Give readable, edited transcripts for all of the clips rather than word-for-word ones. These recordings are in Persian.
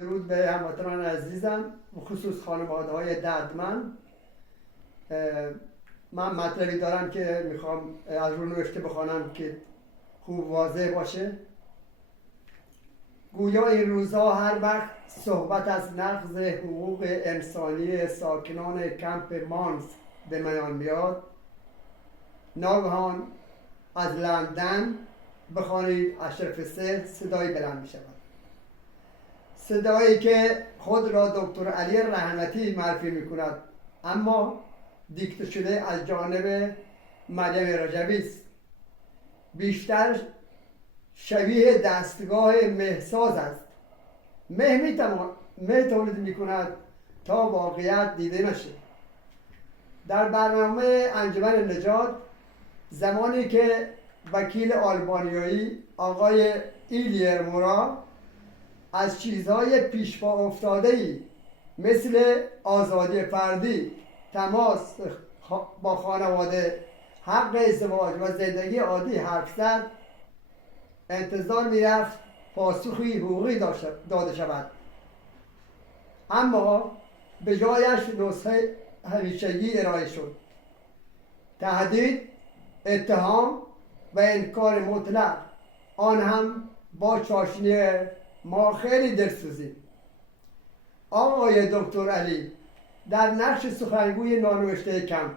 درود به هموطنان عزیزم و خصوص خانواده های دردمند. من مطلبی دارم که میخوام از رو نوشته بخوانم که خوب واضح باشه. گویا این روزها هر وقت صحبت از نقض حقوق انسانی ساکنان کمپ مانس به میان میاد، ناگهان از لندن بخوانید اشرف سه صدایی بلند می شود. صدایی که خود را دکتر علی رحمتی معرفی می کند، اما دیکته شده از جانب مریم رجبی است. بیشتر شبیه دستگاه مهساز است. مه تولید می کند تا واقعیت دیده نشه. در برنامه انجمن نجات زمانی که وکیل آلبانیایی آقای ایلیر مورا از چیزهای پیشپا افتاده‌ای مثل آزادی فردی، تماس با خانواده، حق ازدواج و زندگی عادی حرف زد، انتظار میرفت پاسخی حقوقی داده شود، اما به جایش نسخه همیشگی ارائه شد: تهدید، اتهام و انکار مطلق، آن هم با چاشنی ما خیلی دلسوزی. آقای دکتر علی در نقش سخنگوی نانوشته کم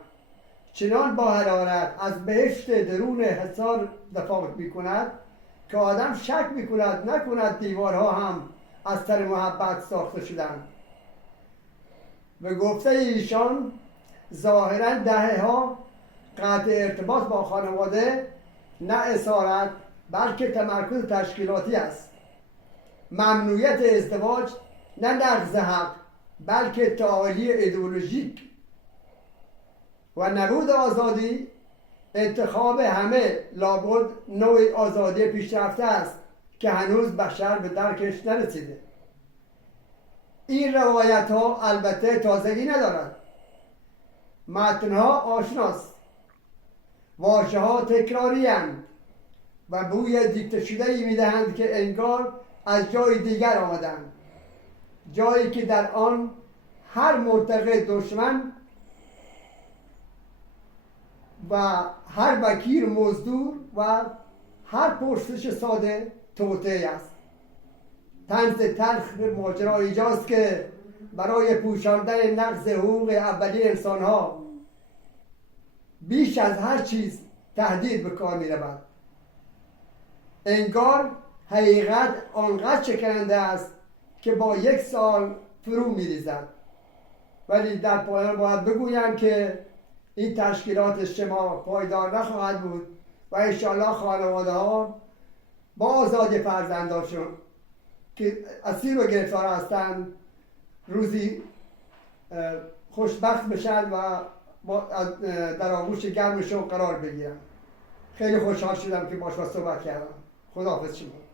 چنان با حرارت از بهشت درون حصار دفاع می کند که آدم شک می کند نکند دیوارها هم از سر محبت ساخته شدند. به گفته ایشان ظاهرا دهه‌ها قطع ارتباط با خانواده نه اسارت بلکه تمرکز تشکیلاتی است. ممنوعیت ازدواج نه نقض حق بلکه تعالی ایدئولوژیک و نبود آزادی انتخاب همه لابد نوع آزادی پیشرفته است که هنوز بشر به درکش نرسیده. این روایت ها البته تازگی ندارد. متنها آشناست، واژه ها تکراری اند و بوی دیکته شده‌ای میدهند که انگار از جای دیگر آمدند، جایی که در آن هر منطقه دشمن و هر وکیل مزدور و هر پرسش ساده توطئه است. طنز تلخ ماجرا اینجاست که برای پوشاندن نقض حقوق اولیه انسانها بیش از هر چیز تهدید به کار می رود. انگار حقیقت آنقدر شکننده است که با یک سال فرو می ریزد. ولی در پایان باید بگویم که این تشکیلات اجتماع پایدار نخواهد بود و انشاءالله خانواده ها با آزادی فرزندانشون که اسیر و گرفتار هستند روزی خوشبخت بشن و در آغوش گرمشون قرار بگیرن. خیلی خوشحال شدم که با شما صحبت کردم. خداحافظ شما.